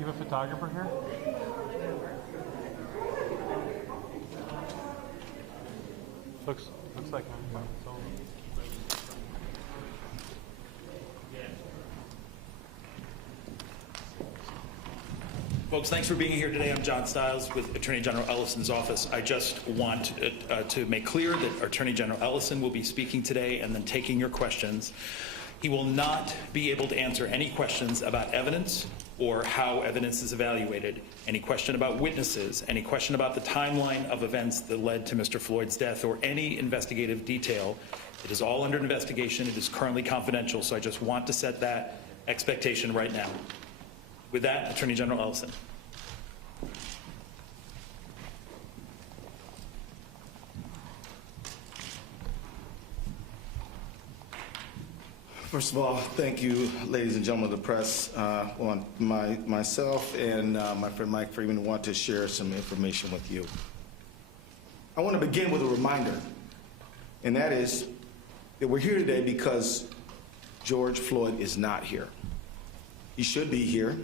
you have a photographer here? Looks like one. Folks, thanks for being here today. I'm John Stiles with Attorney General Ellison's office. I just want to make clear that Attorney General Ellison will be speaking today and then taking your questions. He will not be able to answer any questions about evidence or how evidence is evaluated, any question about witnesses, any question about the timeline of events that led to Mr. Floyd's death, or any investigative detail. It is all under investigation. It is currently confidential, so I just want to set that expectation right now. With that, Attorney General Ellison. First of all, thank you, ladies and gentlemen of the press. Myself and my friend Mike Freeman want to share some information with you. I want to begin with a reminder, and that is that we're here today because George Floyd is not here. He should be here.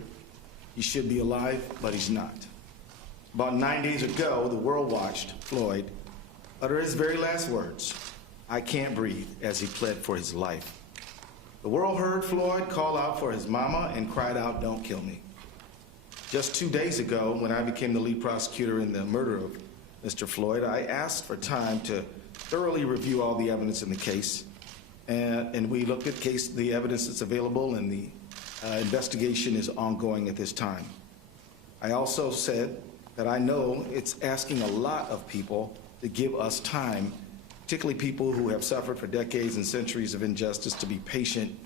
He should be alive, but he's not. About 9 days ago, the world watched Floyd utter his very last words, "I can't breathe," as he pled for his life. The world heard Floyd call out for his mama and cried out, "Don't kill me." Just 2 days ago, when I became the lead prosecutor in the murder of Mr. Floyd, I asked for time to thoroughly review all the evidence in the case. And we looked at the evidence that's available, and the investigation is ongoing at this time. I also said that I know it's asking a lot of people to give us time, particularly people who have suffered for decades and centuries of injustice, to be patient.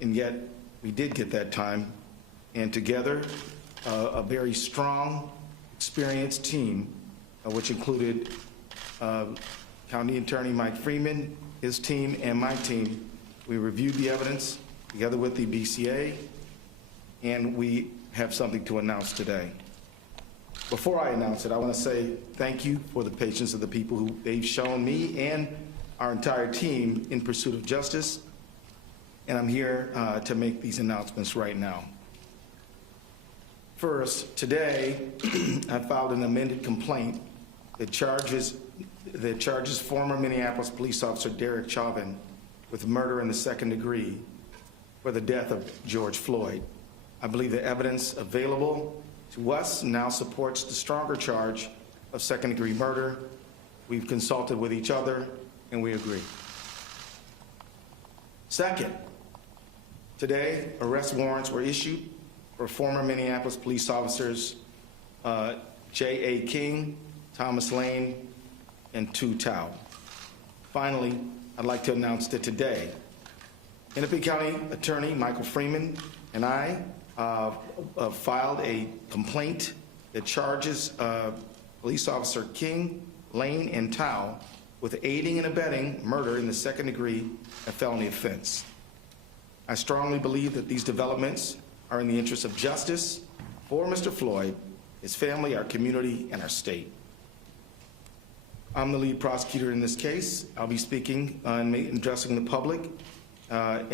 And yet, we did get that time. And together, a very strong, experienced team, which included County Attorney Mike Freeman, his team, and my team, we reviewed the evidence together with the BCA, and we have something to announce today. Before I announce it, I want to say thank you for the patience of the people who they've shown me and our entire team in pursuit of justice, and I'm here to make these announcements right now. First, today, I filed an amended complaint that charges former Minneapolis police officer Derek Chauvin with murder in the second degree for the death of George Floyd. I believe the evidence available to us now supports the stronger charge of second-degree murder. We've consulted with each other, and we agree. Second, today, arrest warrants were issued for former Minneapolis police officers J.A. King, Thomas Lane, and Tu Tao. Finally, I'd like to announce that today, Hennepin County Attorney Michael Freeman and I filed a complaint that charges police officer King, Lane, and Tao with aiding and abetting murder in the second degree, a felony offense. I strongly believe that these developments are in the interest of justice for Mr. Floyd, his family, our community, and our state. I'm the lead prosecutor in this case. I'll be speaking and addressing the public, but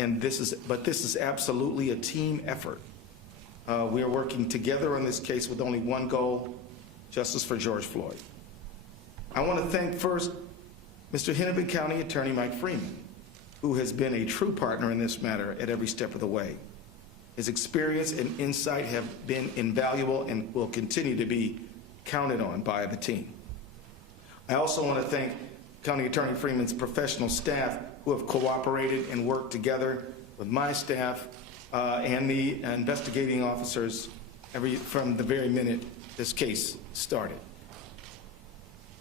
this is absolutely a team effort. We are working together on this case with only one goal: justice for George Floyd. I want to thank first Mr. Hennepin County Attorney Mike Freeman, who has been a true partner in this matter at every step of the way. His experience and insight have been invaluable and will continue to be counted on by the team. I also want to thank County Attorney Freeman's professional staff who have cooperated and worked together with my staff and the investigating officers from the very minute this case started.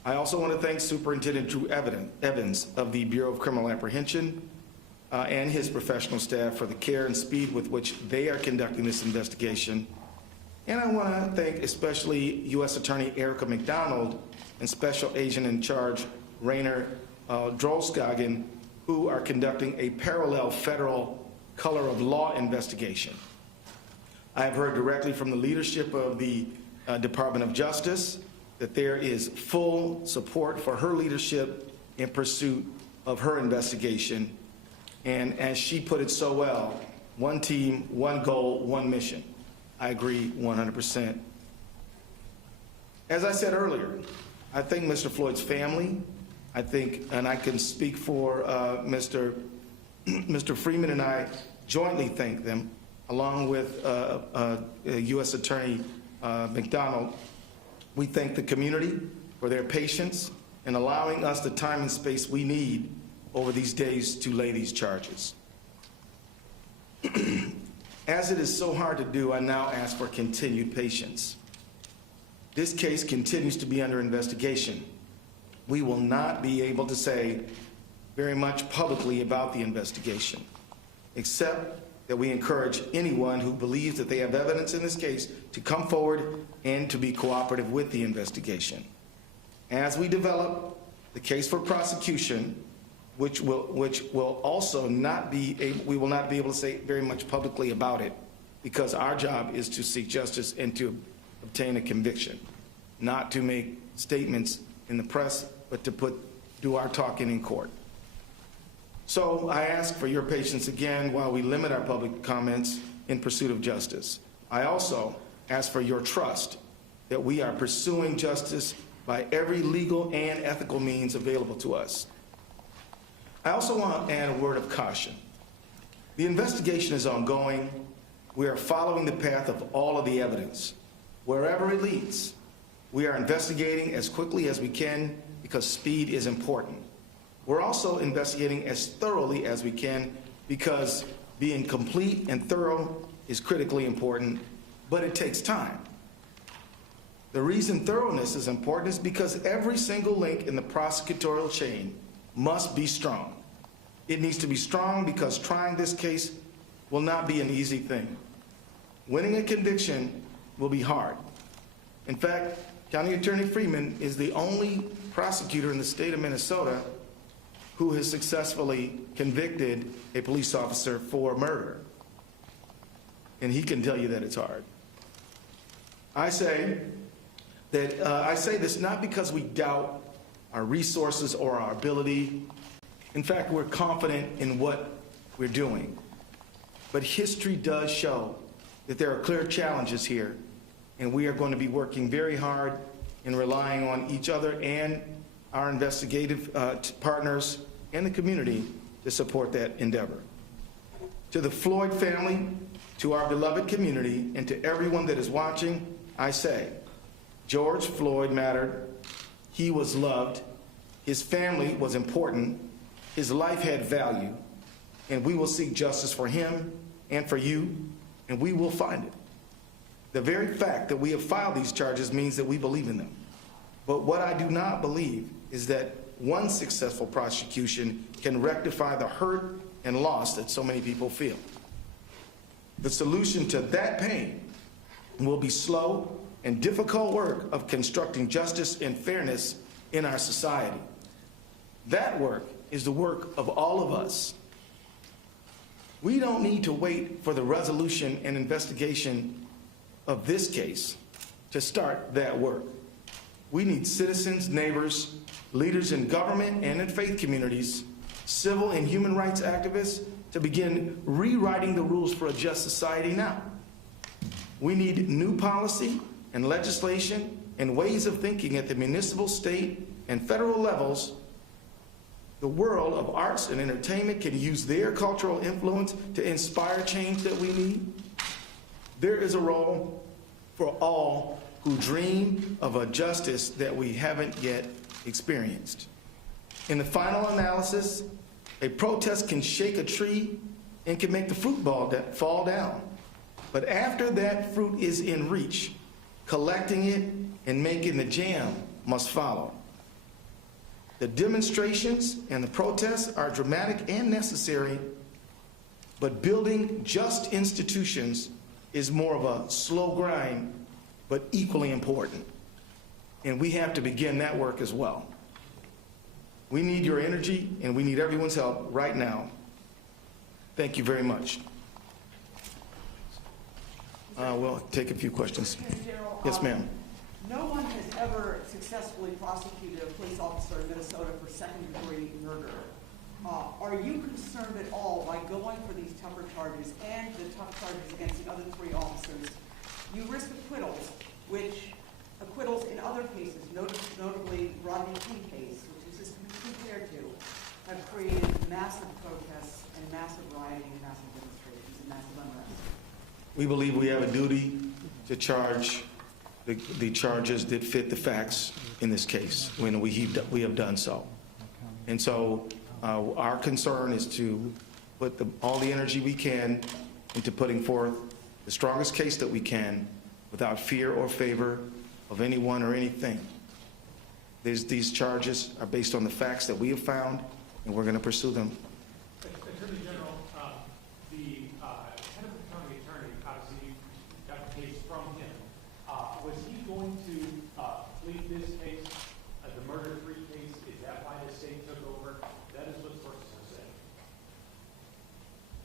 I also want to thank Superintendent Drew Evans of the Bureau of Criminal Apprehension and his professional staff for the care and speed with which they are conducting this investigation. And I want to thank especially U.S. Attorney Erica McDonald and Special Agent in Charge Rainer Drolskagen, who are conducting a parallel federal color of law investigation. I have heard directly from the leadership of the Department of Justice that there is full support for her leadership in pursuit of her investigation. And as she put it so well, one team, one goal, one mission. I agree 100%. As I said earlier, I thank Mr. Floyd's family. I think, and I can speak for Mr. Freeman and I jointly thank them, along with U.S. Attorney McDonald. We thank the community for their patience in allowing us the time and space we need over these days to lay these charges. As it is so hard to do, I now ask for continued patience. This case continues to be under investigation. We will not be able to say very much publicly about the investigation, except that we encourage anyone who believes that they have evidence in this case to come forward and to be cooperative with the investigation. As we develop the case for prosecution, which will also not be able, we will not be able to say very much publicly about it, because our job is to seek justice and to obtain a conviction, not to make statements in the press, but to do our talking in court. So I ask for your patience again while we limit our public comments in pursuit of justice. I also ask for your trust that we are pursuing justice by every legal and ethical means available to us. I also want to add a word of caution. The investigation is ongoing. We are following the path of all of the evidence. Wherever it leads, we are investigating as quickly as we can because speed is important. We're also investigating as thoroughly as we can because being complete and thorough is critically important, but it takes time. The reason thoroughness is important is because every single link in the prosecutorial chain must be strong. It needs to be strong because trying this case will not be an easy thing. Winning a conviction will be hard. In fact, County Attorney Freeman is the only prosecutor in the state of Minnesota who has successfully convicted a police officer for murder. And he can tell you that it's hard. I say this not because we doubt our resources or our ability. In fact, we're confident in what we're doing. But history does show that there are clear challenges here, and we are going to be working very hard in relying on each other and our investigative partners and the community to support that endeavor. To the Floyd family, to our beloved community, and to everyone that is watching, I say, George Floyd mattered. He was loved. His family was important. His life had value. And we will seek justice for him and for you, and we will find it. The very fact that we have filed these charges means that we believe in them. But what I do not believe is that one successful prosecution can rectify the hurt and loss that so many people feel. The solution to that pain will be slow and difficult work of constructing justice and fairness in our society. That work is the work of all of us. We don't need to wait for the resolution and investigation of this case to start that work. We need citizens, neighbors, leaders in government and in faith communities, civil and human rights activists to begin rewriting the rules for a just society now. We need new policy and legislation and ways of thinking at the municipal, state, and federal levels. The world of arts and entertainment can use their cultural influence to inspire change that we need. There is a role for all who dream of a justice that we haven't yet experienced. In the final analysis, a protest can shake a tree and can make the fruit fall down. But after that fruit is in reach, collecting it and making the jam must follow. The demonstrations and the protests are dramatic and necessary, but building just institutions is more of a slow grind, but equally important. And we have to begin that work as well. We need your energy, and we need everyone's help right now. Thank you very much. We'll take a few questions. General, Yes, ma'am. No one has ever successfully prosecuted a police officer in Minnesota for second-degree murder. Are you concerned at all by going for these tougher charges and the tough charges against the other three officers We believe we have a duty to charge the charges that fit the facts in this case when we have done so. And so our concern is to put all the energy we can into putting forth the strongest case that we can without fear or favor of anyone or anything. These charges are based on the facts that we have found, and we're going to pursue them. Attorney General, the head of the county attorney, obviously you got the case from him. Was he going to plead this case, the murder-free case? Is that why the state took over? That is what sources are saying.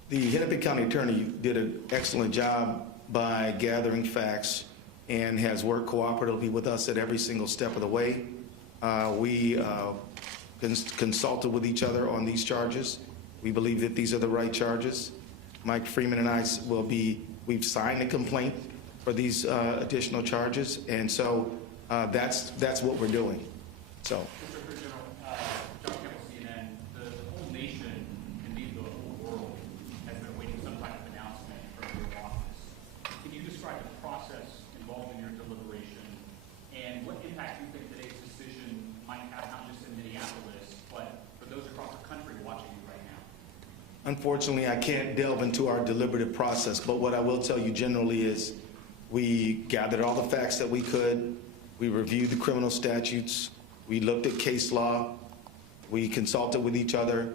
The Hennepin County Attorney did an excellent job by gathering facts and has worked cooperatively with us at every single step of the way. We consulted with each other on these charges. We believe that these are the right charges. Mike Freeman and I we've signed a complaint for these additional charges, and so that's what we're doing. So. Mr. Attorney General, John Campbell, CNN, the whole nation, indeed the whole world, has been awaiting some type of announcement from your office. Can you describe the process involved in your deliberation and what impact you think today's decision might have, not just in Minneapolis, but for those across the country watching you right now? Unfortunately, I can't delve into our deliberative process, but what I will tell you generally is we gathered all the facts that we could. We reviewed the criminal statutes. We looked at case law. We consulted with each other,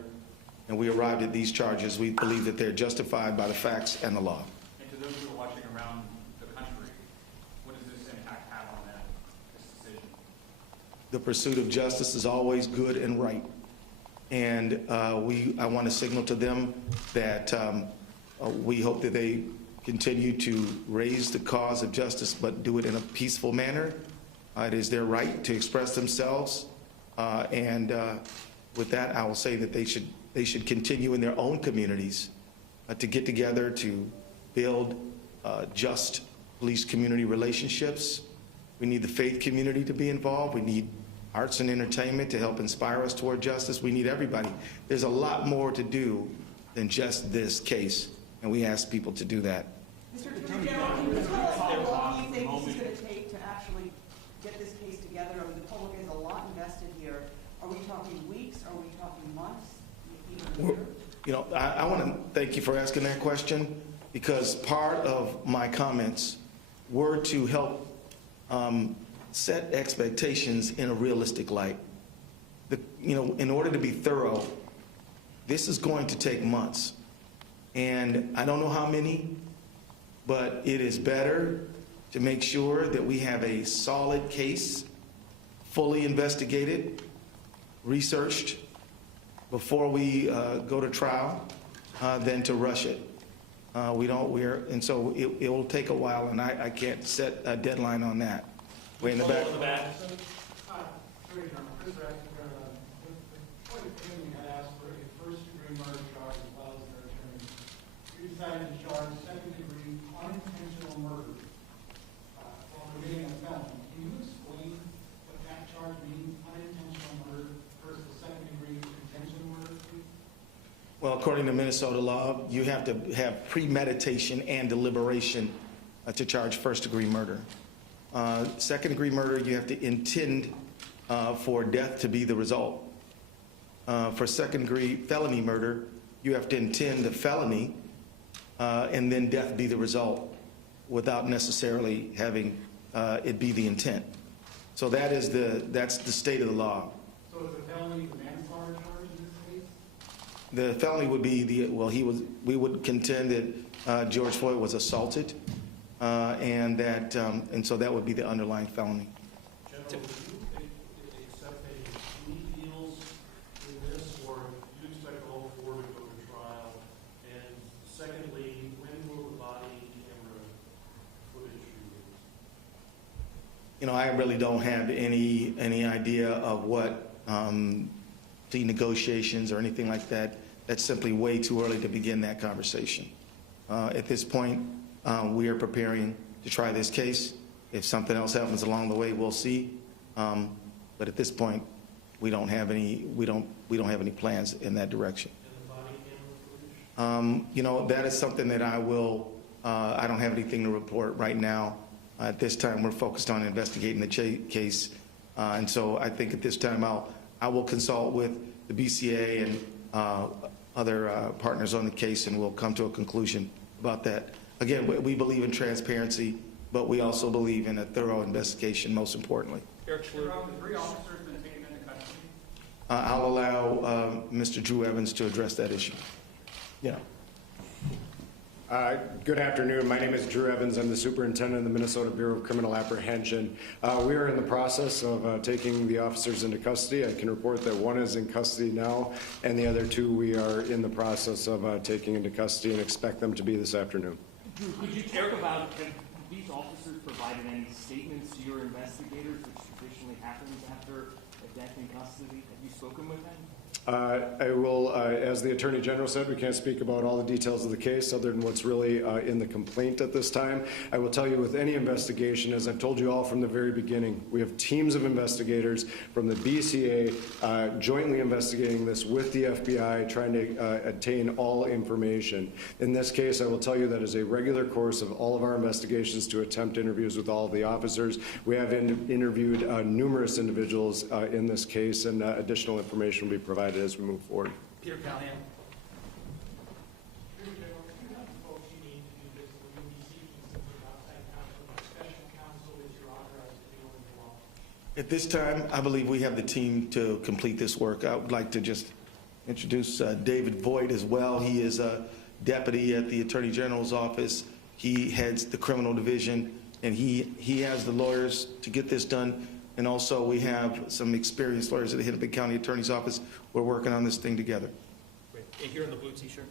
and we arrived at these charges. We believe that they're justified by the facts and the law. And to those who are watching around the country, what does this impact have on this decision? The pursuit of justice is always good and right. And I want to signal to them that we hope that they continue to raise the cause of justice, but do it in a peaceful manner. It is their right to express themselves. And with that, I will say that they should continue in their own communities to get together to build just police community relationships. We need the faith community to be involved. We need arts and entertainment to help inspire us toward justice. We need everybody. There's a lot more to do than just this case, and we ask people to do that. Mr. Attorney General, can you tell us how long you think this is going to take to actually get this case together? I mean, the public has a lot invested here. Are we talking weeks? Are we talking months? Even a year? You know, I want to thank you for asking that question, because part of my comments were to help set expectations in a realistic light. In order to be thorough, this is going to take months. And I don't know how many, but it is better to make sure that we have a solid case, fully investigated, researched before we go to trial, than to rush it. And so it will take a while, and I can't set a deadline on that. Way in the back. Attorney General, Chris Rathbun, the court opinion had asked for a first-degree murder charge as well as their attorney. You decided to charge second-degree unintentional murder while committing a felony. Can you explain what that charge means, unintentional murder versus second-degree intentional murder, please? Well, according to Minnesota law, you have to have premeditation and deliberation to charge first-degree murder. Second-degree murder, you have to intend for death to be the result. For second-degree felony murder, you have to intend the felony and then death be the result without necessarily having it be the intent. So that's the state of the law. So is the felony the manslaughter charge in this case? The felony would be we would contend that George Floyd was assaulted, and so that would be the underlying felony. General, would you accept any plea deals in this, or do you expect all four to go to trial? And secondly, when will the body camera footage be released? I really don't have any idea of what plea negotiations or anything like that. That's simply way too early to begin that conversation. At this point, we are preparing to try this case. If something else happens along the way, we'll see. But at this point, we don't have any plans in that direction. And the body camera footage? That is something that I will I don't have anything to report right now. At this time, we're focused on investigating the case. And so I think at this time, I will consult with the BCA and other partners on the case, and we'll come to a conclusion about that. Again, we believe in transparency, but we also believe in a thorough investigation, most importantly. Have the 3 officers been taken into custody? I'll allow Mr. Drew Evans to address that issue. Yeah. Good afternoon. My name is Drew Evans. I'm the superintendent of the Minnesota Bureau of Criminal Apprehension. We are in the process of taking the officers into custody. I can report that 1 is in custody now, and the other 2 we are in the process of taking into custody and expect them to be this afternoon. Could you talk about, have these officers provided any statements to your investigators, which traditionally happens after a death in custody? Have you spoken with them? I will, as the Attorney General said, we can't speak about all the details of the case other than what's really in the complaint at this time. I will tell you with any investigation, as I've told you all from the very beginning, we have teams of investigators from the BCA jointly investigating this with the FBI, trying to attain all information. In this case, I will tell you that is a regular course of all of our investigations to attempt interviews with all of the officers. We have interviewed numerous individuals in this case, and additional information will be provided as we move forward. Peter Callahan. Attorney General, do you have the folks you need to do this? Will you be seeking something outside counsel, or special counsel that you're authorized to deal with the law? At this time, I believe we have the team to complete this work. I would like to just introduce David Voigt as well. He is a deputy at the Attorney General's office. He heads the criminal division, and he has the lawyers to get this done. And also, we have some experienced lawyers at the Hennepin County Attorney's Office. We're working on this thing together. Great. And here in the blue T-shirt.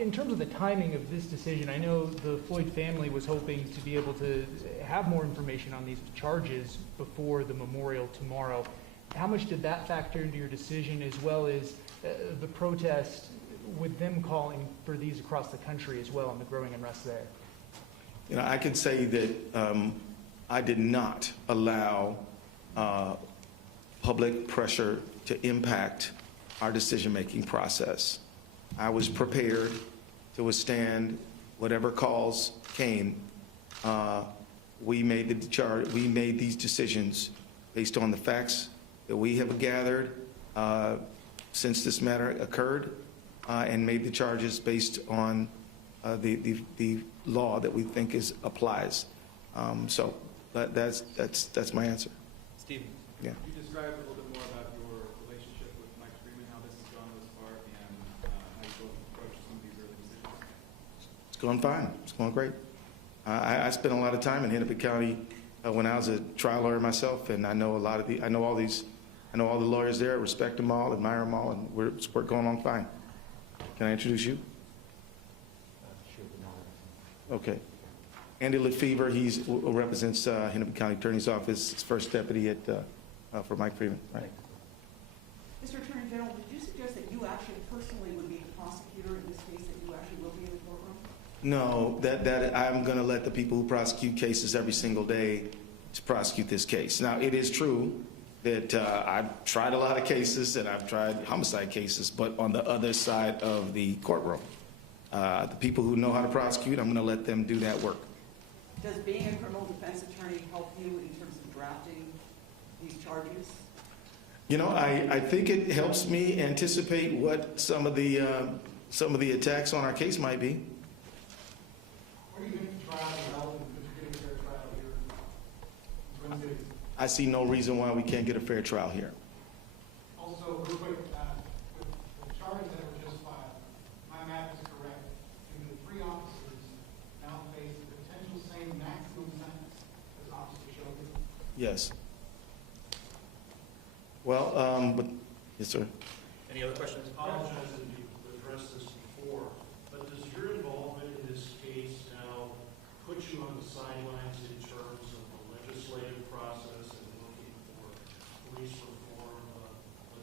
In terms of the timing of this decision, I know the Floyd family was hoping to be able to have more information on these charges before the memorial tomorrow. How much did that factor into your decision, as well as the protest with them calling for these across the country as well, and the growing unrest there? You know, I can say that I did not allow public pressure to impact our decision-making process. I was prepared to withstand whatever calls came. We made these decisions based on the facts that we have gathered since this matter occurred, and made the charges based on the law that we think applies. So that's my answer. Steve. Yeah. Could you describe a little bit more about your relationship with Mike Freeman, how this has gone thus far, and how you both approach some of these early decisions? It's going fine. It's going great. I spent a lot of time in Hennepin County when I was a trial lawyer myself, and I know I know all the lawyers there. I respect them all, admire them all, and we're going on fine. Can I introduce you? Okay. Andy Lefevre, he represents Hennepin County Attorney's Office, his first deputy for Mike Freeman. Right. Mr. Attorney General, did you suggest that you actually personally would be the prosecutor in this case, that you actually will be in the courtroom? No, that I'm going to let the people who prosecute cases every single day to prosecute this case. Now, it is true that I've tried a lot of cases, and I've tried homicide cases, but on the other side of the courtroom. The people who know how to prosecute, I'm going to let them do that work. Does being a criminal defense attorney help you in terms of drafting these charges? You know, I think it helps me anticipate what some of the attacks on our case might be. What do you think the trial is held, and could you get a fair trial here Wednesday? I see no reason why we can't get a fair trial here. Also, real quick, with the charges that were just filed, my math is correct. Even the 3 officers now face the potential same maximum sentence as Officer Shelby. Yes. Well, but, yes, sir. Any other questions? I apologize that you addressed this before, but does your involvement in this case now put you on the sidelines in terms of the legislative process and looking for police reform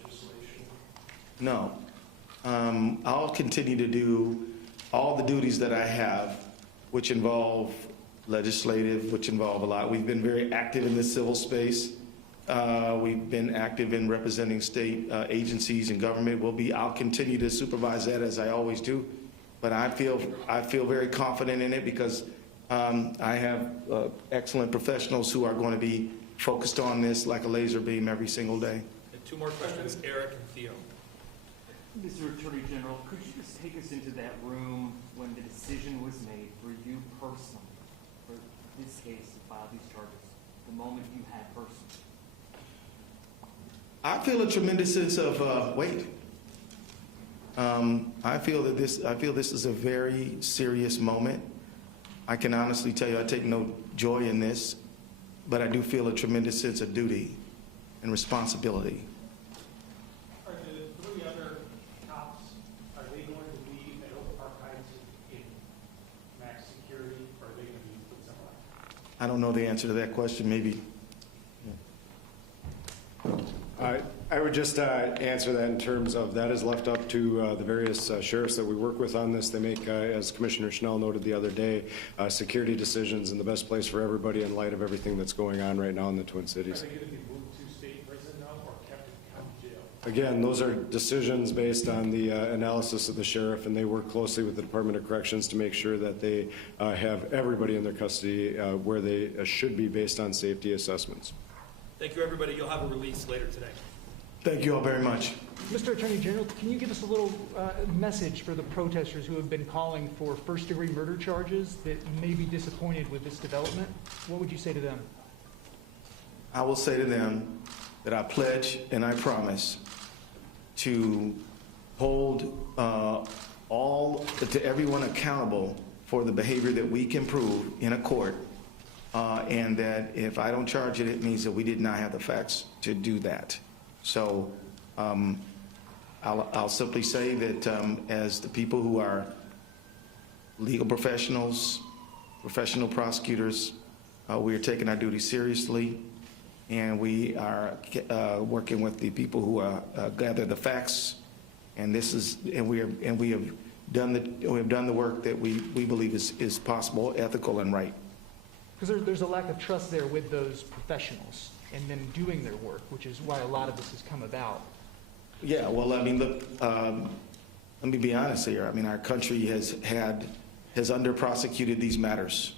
legislation? No. I'll continue to do all the duties that I have, which involve legislative, which involve a lot. We've been very active in the civil space. We've been active in representing state agencies and government. I'll continue to supervise that as I always do. But I feel very confident in it because I have excellent professionals who are going to be focused on this like a laser beam every single day. And two more questions, Eric and Theo. Mr. Attorney General, could you just take us into that room when the decision was made for you personally, for this case to file these charges, the moment you had personally? I feel a tremendous sense of weight. I feel this is a very serious moment. I can honestly tell you I take no joy in this, but I do feel a tremendous sense of duty and responsibility. Are the three other cops, are they going to leave at Oak Park Heights in max security, or are they going to be put somewhere else? I don't know the answer to that question, maybe. I would just answer that in terms of that is left up to the various sheriffs that we work with on this. They make, as Commissioner Schnell noted the other day, security decisions in the best place for everybody in light of everything that's going on right now in the Twin Cities. Are they going to be moved to state prison now, or kept in county jail? Again, those are decisions based on the analysis of the sheriff, and they work closely with the Department of Corrections to make sure that they have everybody in their custody where they should be based on safety assessments. Thank you, everybody. You'll have a release later today. Thank you all very much. Mr. Attorney General, can you give us a little message for the protesters who have been calling for first-degree murder charges that may be disappointed with this development? What would you say to them? I will say to them that I pledge and I promise to hold everyone accountable for the behavior that we can prove in a court, and that if I don't charge it, it means that we did not have the facts to do that. So I'll simply say that as the people who are legal professionals, professional prosecutors, we are taking our duty seriously, and we are working with the people who gather the facts, and we have done the work that we believe is possible, ethical, and right. Because there's a lack of trust there with those professionals and them doing their work, which is why a lot of this has come about. Yeah, well, I mean, look, let me be honest here. I mean, our country has under-prosecuted these matters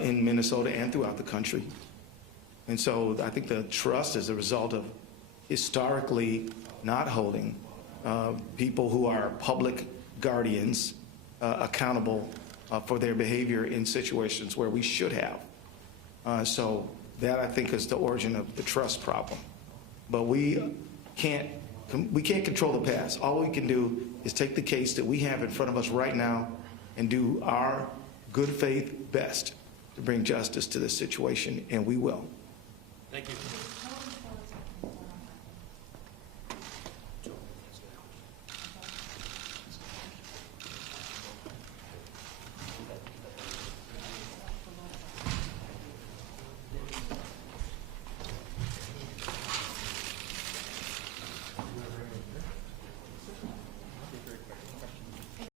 in Minnesota and throughout the country. And so I think the trust is a result of historically not holding people who are public guardians accountable for their behavior in situations where we should have. So that, I think, is the origin of the trust problem. But we can't control the past. All we can do is take the case that we have in front of us right now and do our good faith best to bring justice to this situation, and we will. Thank you.